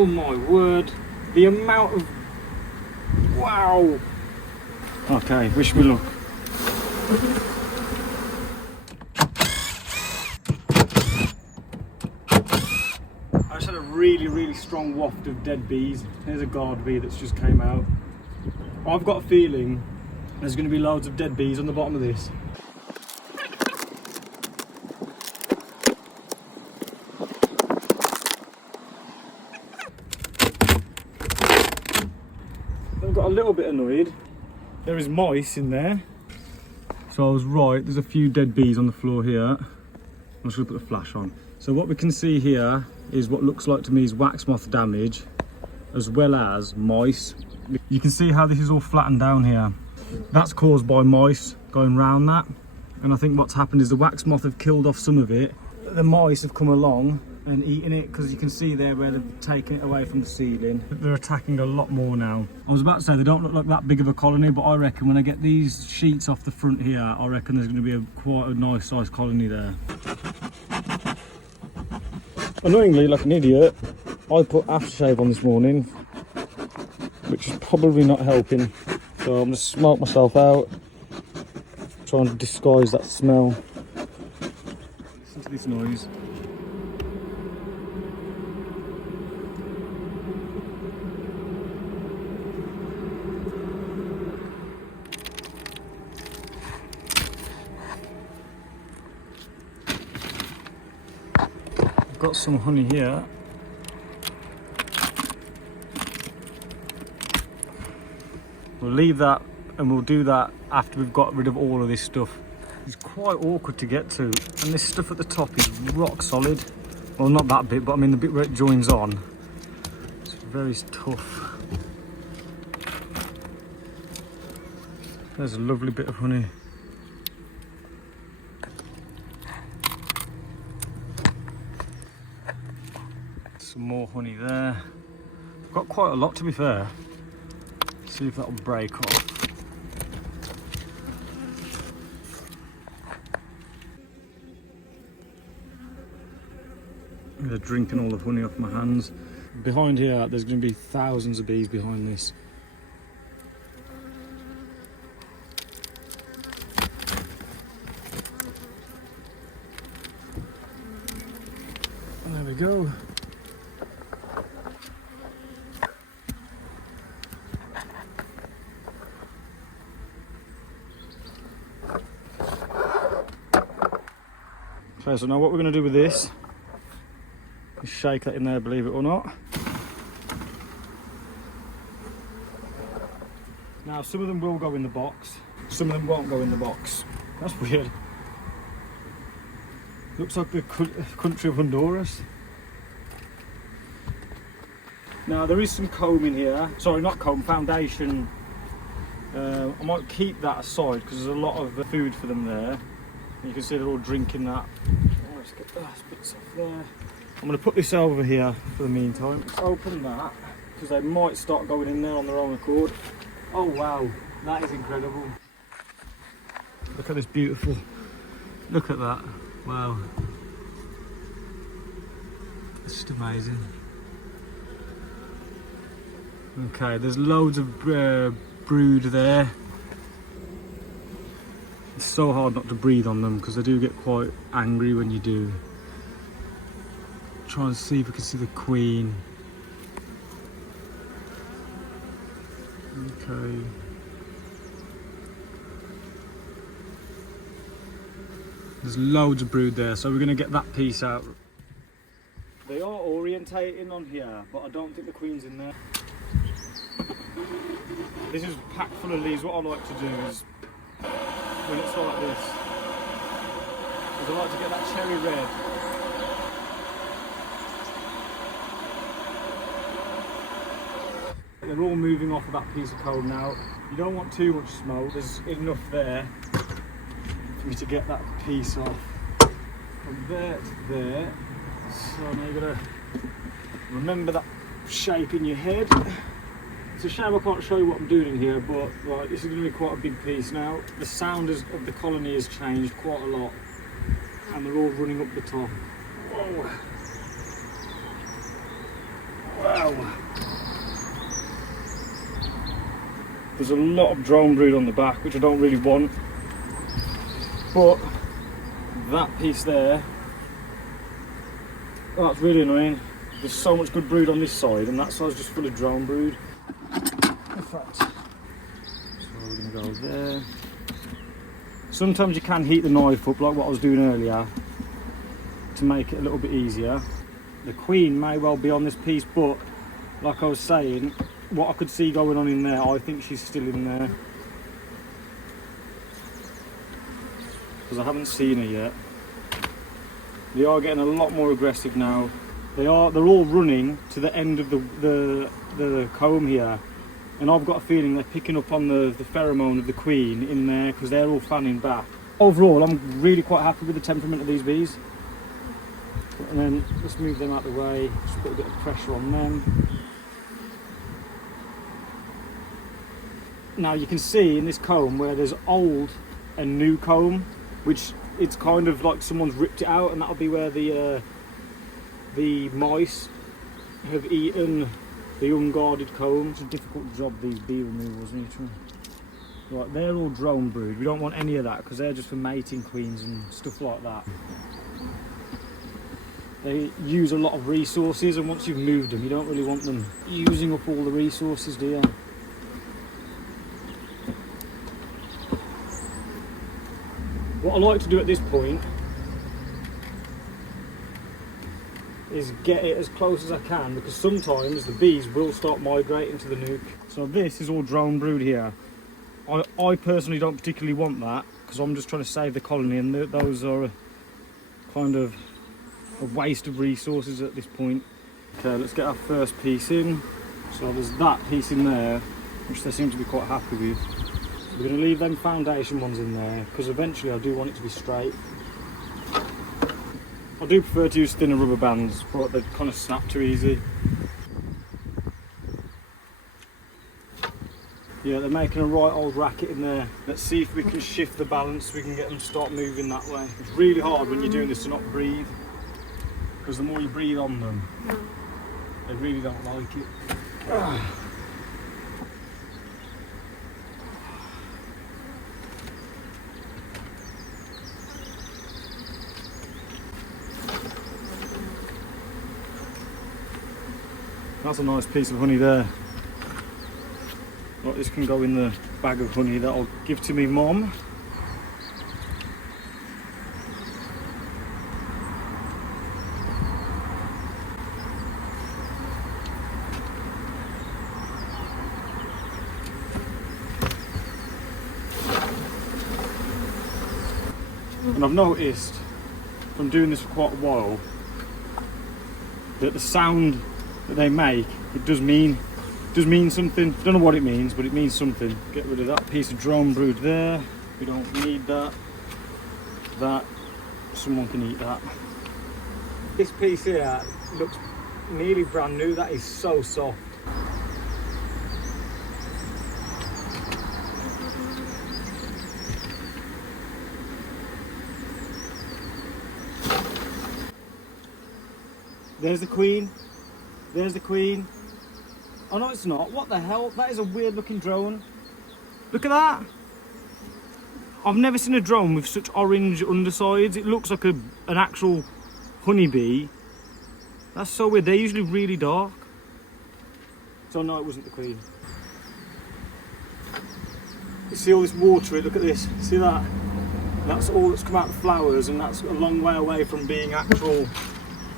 Oh my word, the amount of... Wow! Okay, wish me luck. I just had a really strong waft of dead bees. Here's a guard bee that's just came out. I've got a feeling there's going to be loads of dead bees on the bottom of this. I got a little bit annoyed. There is mice in there. So I was right, there's a few dead bees on the floor here. I'm just going to put the flash on. So what we can see here is what looks like to me is wax moth damage, as well as mice. You can see how this is all flattened down here. That's caused by mice going round that. And I think what's happened is the wax moth have killed off some of it. The mice have come along and eaten it, because you can see there where they've taken it away from the ceiling. They're attacking a lot more now. I was about to say they don't look like that big of a colony, but I reckon when I get these sheets off the front here, I reckon there's going to be quite a nice sized colony there. Annoyingly, like an idiot, I put aftershave on this morning, which is probably not helping. So I'm going to smoke myself out, trying to disguise that smell. Listen to this noise. Got some honey here. We'll leave that and we'll do that after we've got rid of all of this stuff. It's quite awkward to get to, and this stuff at the top is rock solid. Well, not that bit, but I mean the bit where it joins on. It's very tough. There's a lovely bit of honey. Some more honey there. I've got quite a lot, to be fair. See if that'll break off. They're drinking all the honey off my hands. Behind here, there's going to be thousands of bees behind this. And there we go. Okay, so now what we're going to do with this is shake that in there, believe it or not. Now some of them will go in the box, some of them won't go in the box. That's weird. Looks like the country of Honduras. Now there is some comb in here, sorry not comb, foundation. I might keep that aside because there's a lot of food for them there. You can see they're all drinking that. Oh, let's get those bits off there. I'm going to put this over here for the meantime. Let's open that, because they might start going in there on their own accord. Oh wow, that is incredible. Look at this beautiful, look at that, wow. It's just amazing. Okay, there's loads of brood there. It's so hard not to breathe on them because they do get quite angry when you do. Try and see if we can see the queen. Okay. There's loads of brood there, so we're going to get that piece out. They are orientating on here, but I don't think the queen's in there. This is packed full of leaves. What I like to do is, when it's like this, I like to get that cherry red. They're all moving off of that piece of comb now. You don't want too much smoke. There's enough there for me to get that piece off. From there to there. So now you've got to remember that shape in your head. It's a shame I can't show you what I'm doing in here, but right, this is going to be quite a big piece now. The sound of the colony has changed quite a lot, and they're all running up the top. Whoa. Wow. There's a lot of drone brood on the back, which I don't really want. But that piece there, oh, that's really annoying. There's so much good brood on this side, and that side's just full of drone brood. In fact, so we're going to go there. Sometimes you can heat the knife up, like what I was doing earlier, to make it a little bit easier. The queen may well be on this piece, but like I was saying, what I could see going on in there, I think she's still in there. Because I haven't seen her yet. They are getting a lot more aggressive now. They're all running to the end of the comb here. And I've got a feeling they're picking up on the pheromone of the queen in there, because they're all fanning back. Overall, I'm really quite happy with the temperament of these bees. And then let's move them out of the way, just put a bit of pressure on them. Now you can see in this comb where there's old and new comb, which it's kind of like someone's ripped it out, and that'll be where the mice have eaten the unguarded comb. It's a difficult job, these bee removals. Right, they're all drone brood. We don't want any of that because they're just for mating queens and stuff like that. They use a lot of resources, and once you've moved them, you don't really want them using up all the resources, do you? What I like to do at this point is get it as close as I can, because sometimes the bees will start migrating to the nuke. So this is all drone brood here. I personally don't particularly want that, because I'm just trying to save the colony, and those are kind of a waste of resources at this point. Okay, let's get our first piece in. So there's that piece in there, which they seem to be quite happy with. We're going to leave them foundation ones in there, because eventually I do want it to be straight. I do prefer to use thinner rubber bands, but they kind of snap too easy. Yeah, they're making a right old racket in there. Let's see if we can shift the balance so we can get them to start moving that way. It's really hard when you're doing this to not breathe, because the more you breathe on them, they really don't like it. That's a nice piece of honey there. Right, this can go in the bag of honey that I'll give to me mum. And I've noticed from doing this for quite a while that the sound that they make, it does mean something. Don't know what it means, but it means something. Get rid of that piece of drone brood there. We don't need that. That, someone can eat that. This piece here looks nearly brand new. That is so soft. There's the queen. There's the queen. Oh no, it's not. What the hell? That is a weird looking drone. Look at that. I've never seen a drone with such orange undersides. It looks like an actual honeybee. That's so weird. They're usually really dark. So no, it wasn't the queen. You see all this water? Look at this. See that? That's all that's come out of the flowers, and that's a long way away from being actual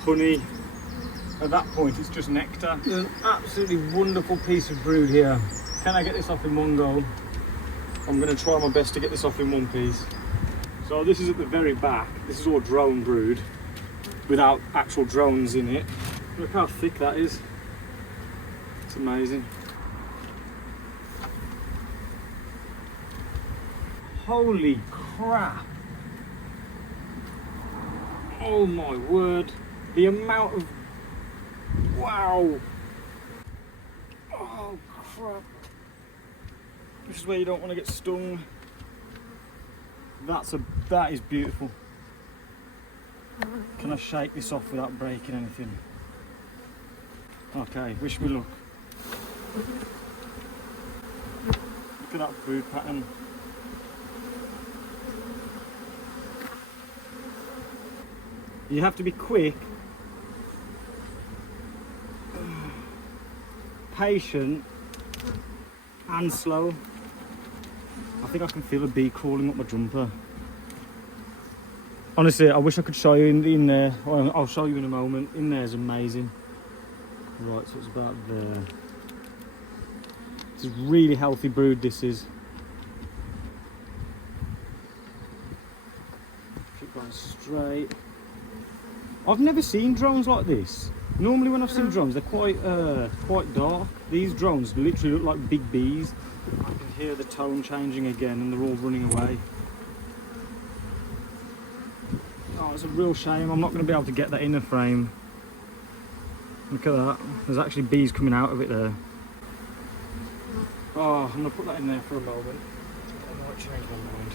honey. At that point, it's just nectar. There's an absolutely wonderful piece of brood here. Can I get this off in one go? I'm going to try my best to get this off in one piece. So this is at the very back. This is all drone brood without actual drones in it. Look how thick that is. It's amazing. Holy crap. Oh my word. The amount of... Wow! Oh crap! This is where you don't want to get stung. That is beautiful. Can I shake this off without breaking anything? Okay, wish me luck. Look at that brood pattern. You have to be quick, patient, and slow. I think I can feel a bee crawling up my jumper. Honestly, I wish I could show you in there. Well, I'll show you in a moment. In there is amazing. Right, so it's about there. It's a really healthy brood, this is. Keep going straight. I've never seen drones like this. Normally when I've seen drones, they're quite dark. These drones literally look like big bees. I can hear the tone changing again and they're all running away. Oh, it's a real shame. I'm not going to be able to get that in a frame. Look at that. There's actually bees coming out of it there. Oh, I'm going to put that in there for a moment. I might change my mind.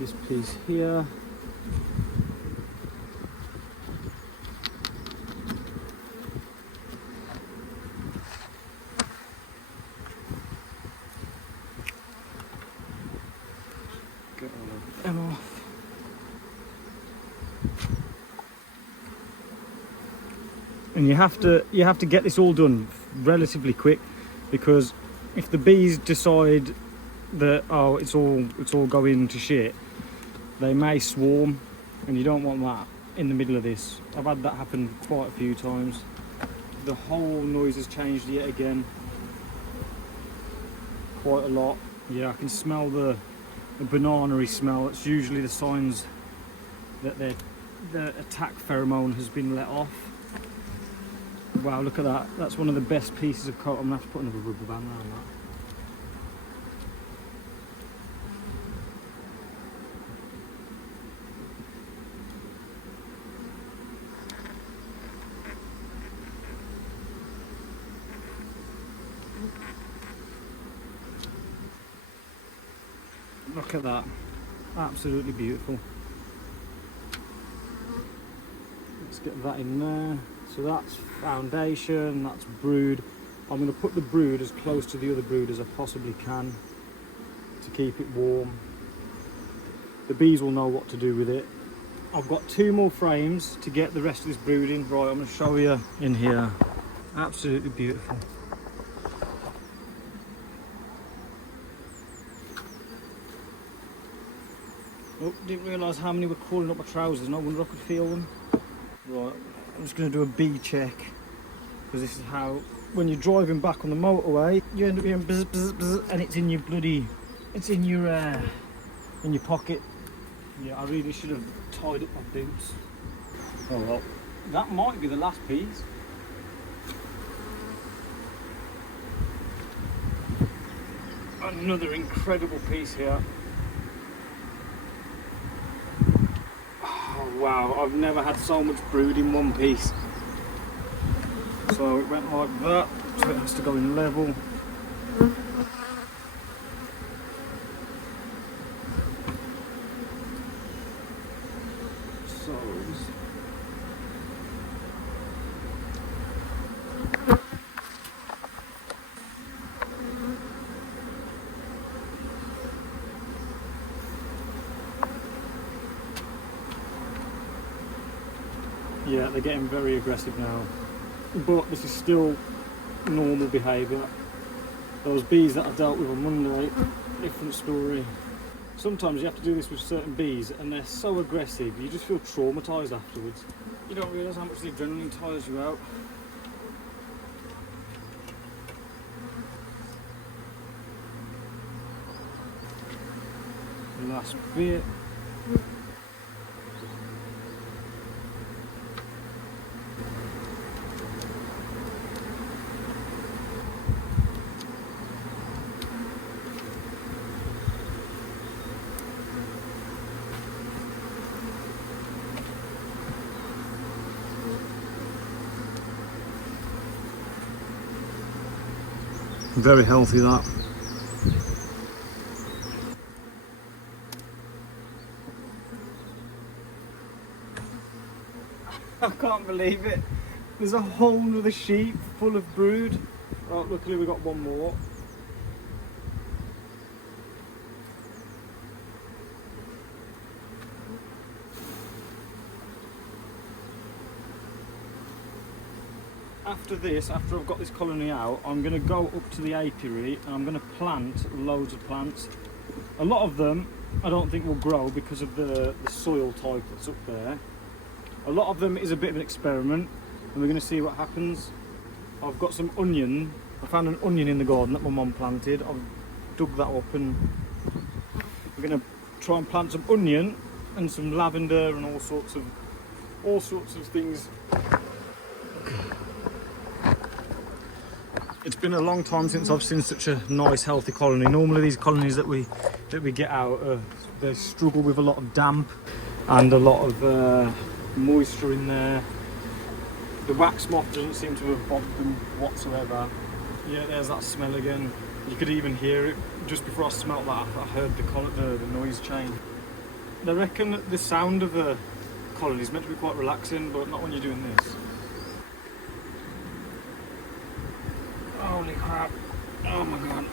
This piece here. Get all of them off. And you have to get this all done relatively quick, because if the bees decide that, oh, it's all going to shit, they may swarm, and you don't want that in the middle of this. I've had that happen quite a few times. The whole noise has changed yet again, quite a lot. Yeah, I can smell the banana-y smell. It's usually the signs that the attack pheromone has been let off. Wow, look at that. That's one of the best pieces of coat. I'm gonna have to put another rubber band around that. Look at that. Absolutely beautiful. Let's get that in there. So that's foundation, that's brood. I'm going to put the brood as close to the other brood as I possibly can to keep it warm. The bees will know what to do with it. I've got 2 more frames to get the rest of this brood in. Right, I'm going to show you in here. Absolutely beautiful. Oh, didn't realise how many were crawling up my trousers. No wonder I could feel them. Right, I'm just going to do a bee check, because this is how, when you're driving back on the motorway, you end up hearing buzz, buzz, buzz, and it's in your in your pocket. Yeah, I really should have tied up my boots. Oh well, that might be the last piece. Another incredible piece here. Oh wow, I've never had so much brood in one piece. So it went like that, so it has to go in level. So yeah, they're getting very aggressive now, but this is still normal behaviour. Those bees that I dealt with on Monday, different story. Sometimes you have to do this with certain bees and they're so aggressive, you just feel traumatised afterwards. You don't realise how much the adrenaline tires you out. Last bit. Very healthy, that. I can't believe it. There's a whole nother sheep full of brood. Oh, luckily we got one more. After this, after I've got this colony out, I'm going to go up to the apiary and I'm going to plant loads of plants. A lot of them I don't think will grow because of the soil type that's up there. A lot of them is a bit of an experiment and we're going to see what happens. I've got some onion. I found an onion in the garden that my mum planted. I've dug that up and we're going to try and plant some onion and some lavender and all sorts of things. It's been a long time since I've seen such a nice healthy colony. Normally these colonies that we get out, they struggle with a lot of damp and a lot of moisture in there. The wax moth doesn't seem to have bothered them whatsoever. Yeah, there's that smell again. You could even hear it. Just before I smelt that, I heard the noise change. They reckon that the sound of a colony is meant to be quite relaxing, but not when you're doing this. Holy crap. Oh my god.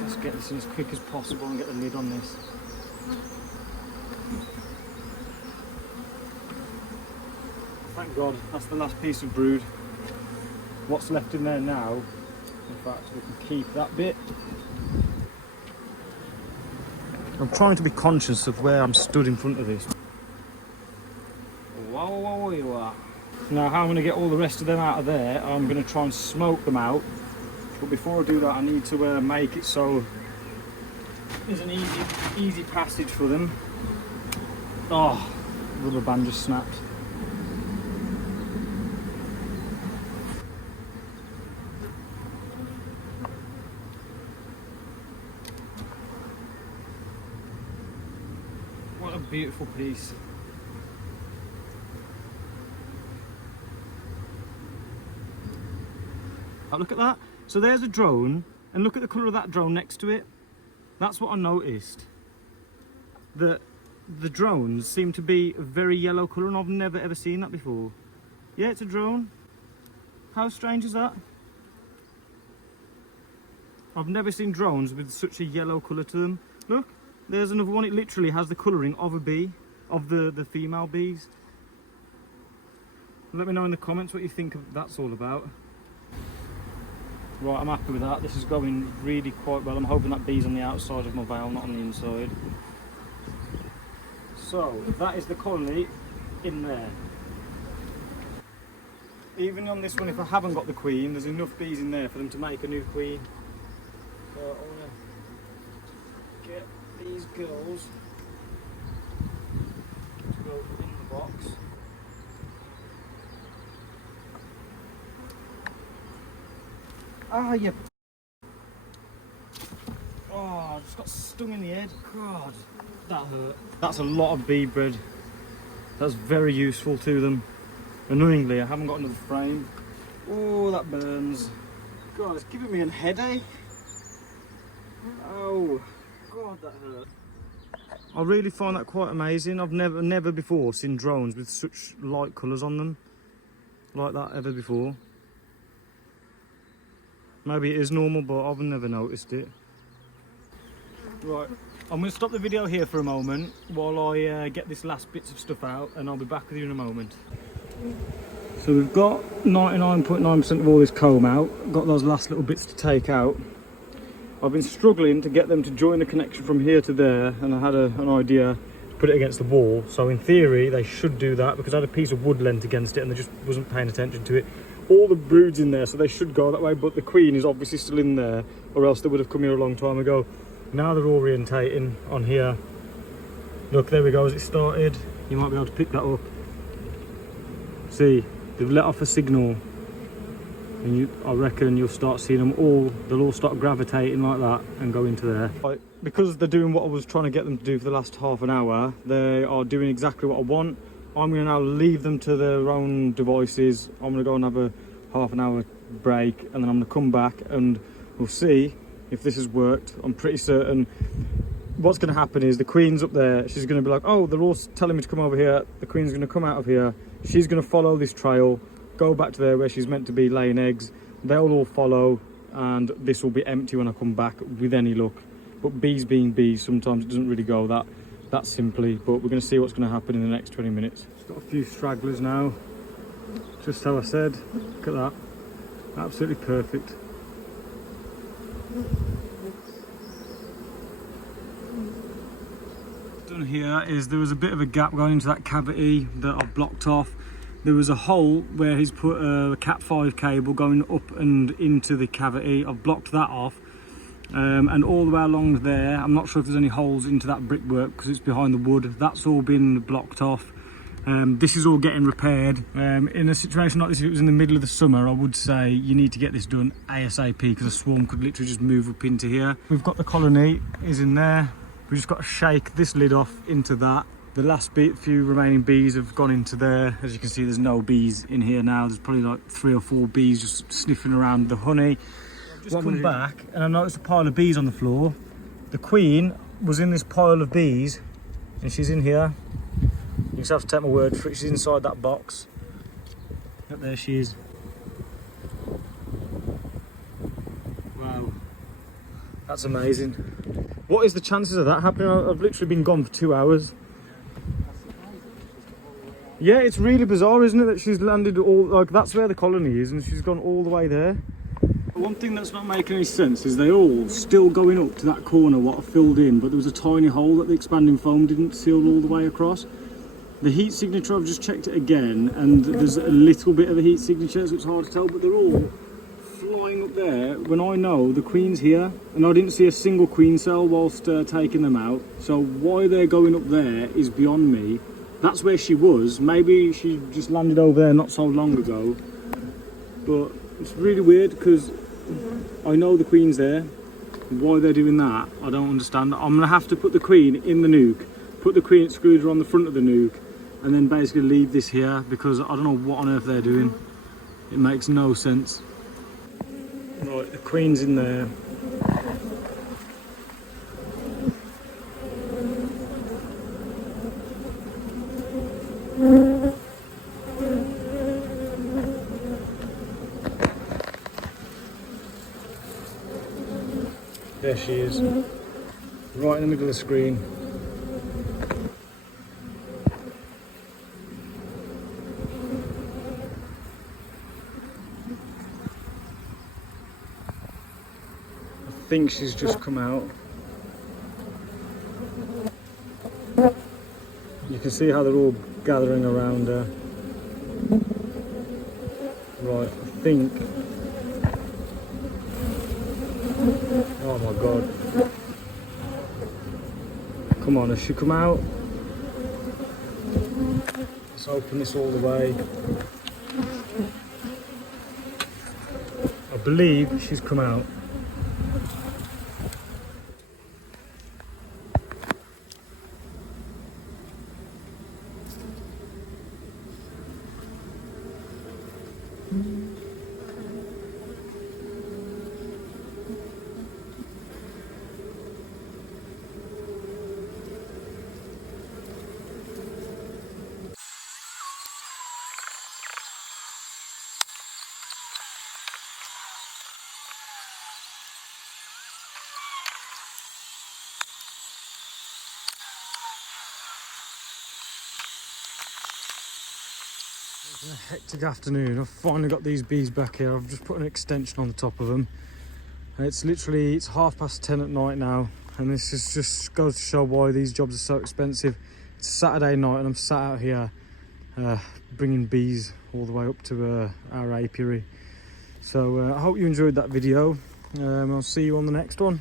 Let's get this in as quick as possible and get the lid on this. Thank God, that's the last piece of brood. What's left in there now, in fact, we can keep that bit. I'm trying to be conscious of where I'm stood in front of this. Now how I'm going to get all the rest of them out of there, I'm going to try and smoke them out. But before I do that, I need to make it so there's an easy passage for them. Oh, rubber band just snapped. What a beautiful piece. Oh, look at that. So there's a drone, and look at the colour of that drone next to it. That's what I noticed. The drones seem to be a very yellow colour, and I've never ever seen that before. Yeah, it's a drone. How strange is that? I've never seen drones with such a yellow colour to them. Look. There's another one. It literally has the colouring of a bee, of the female bees. Let me know in the comments what you think that's all about. Right, I'm happy with that. This is going really quite well. I'm hoping that bee's on the outside of my veil, not on the inside. So, that is the colony in there. Even on this one, if I haven't got the queen, there's enough bees in there for them to make a new queen. So, I want to get these girls to go in the box. Ah, yeah. Oh, I just got stung in the head. God, that hurt. That's a lot of bee bread. That's very useful to them. Annoyingly, I haven't got another frame. Oh, that burns. God, it's giving me a headache. Oh, God, that hurt. I really find that quite amazing. I've never before seen drones with such light colours on them like that ever before. Maybe it is normal, but I've never noticed it. Right, I'm going to stop the video here for a moment while I get this last bits of stuff out, and I'll be back with you in a moment. So we've got 99.9% of all this comb out. Got those last little bits to take out. I've been struggling to get them to join the connection from here to there, and I had an idea to put it against the wall. So in theory, they should do that because I had a piece of wood lent against it and they just wasn't paying attention to it. All the brood's in there, so they should go that way, but the queen is obviously still in there, or else they would have come here a long time ago. Now they're orientating on here. Look, there we go, as it started. You might be able to pick that up. See, they've let off a signal, and I reckon you'll start seeing them all, they'll all start gravitating like that and go into there. Right, because they're doing what I was trying to get them to do for the last half an hour, they are doing exactly what I want. I'm going to now leave them to their own devices. I'm going to go and have a half an hour break, and then I'm going to come back and we'll see if this has worked. I'm pretty certain what's going to happen is the queen's up there. She's going to be like, oh, they're all telling me to come over here. The queen's going to come out of here. She's going to follow this trail, go back to there where she's meant to be laying eggs. They'll all follow, and this will be empty when I come back with any luck. But bees being bees, sometimes it doesn't really go that simply. But we're going to see what's going to happen in the next 20 minutes. Got a few stragglers now, just how I said. Look at that, absolutely perfect. Done here is there was a bit of a gap going into that cavity that I've blocked off. There was a hole where he's put a Cat 5 cable going up and into the cavity. I've blocked that off. And all the way along there, I'm not sure if there's any holes into that brickwork because it's behind the wood. That's all been blocked off. This is all getting repaired. In a situation like this, if it was in the middle of the summer, I would say you need to get this done ASAP because a swarm could literally just move up into here. We've got the colony is in there. We've just got to shake this lid off into that. The last few remaining bees have gone into there. As you can see, there's no bees in here now. There's probably like 3 or 4 bees just sniffing around the honey. I've just come back and I noticed a pile of bees on the floor. The queen was in this pile of bees and she's in here. You just have to take my word for it. She's inside that box. Up there she is. Wow, that's amazing. What is the chances of that happening? I've literally been gone for 2 hours. Yeah, it's really bizarre, isn't it, that she's landed all, like, that's where the colony is and she's gone all the way there. One thing that's not making any sense is they're all still going up to that corner what I filled in, but there was a tiny hole that the expanding foam didn't seal all the way across. The heat signature, I've just checked it again, and there's a little bit of a heat signature, so it's hard to tell, but they're all flying up there when I know the queen's here, and I didn't see a single queen cell whilst taking them out. So why they're going up there is beyond me. That's where she was. Maybe she just landed over there not so long ago, but it's really weird because I know the queen's there. Why they're doing that, I don't understand. I'm gonna have to put the queen in the nuke, put the queen excluder on the front of the nuke, and then basically leave this here because I don't know what on earth they're doing. It makes no sense. Right, the queen's in there. There she is, right in the middle of the screen. I think she's just come out. You can see how they're all gathering around her. Right, I think. Oh my god. Come on, has she come out? Let's open this all the way. I believe she's come out. It's a hectic afternoon. I've finally got these bees back here. I've just put an extension on the top of them. It's 10:30 at night now, and this is just goes to show why these jobs are so expensive. It's Saturday night and I'm sat out here bringing bees all the way up to our apiary. So I hope you enjoyed that video. I'll see you on the next one.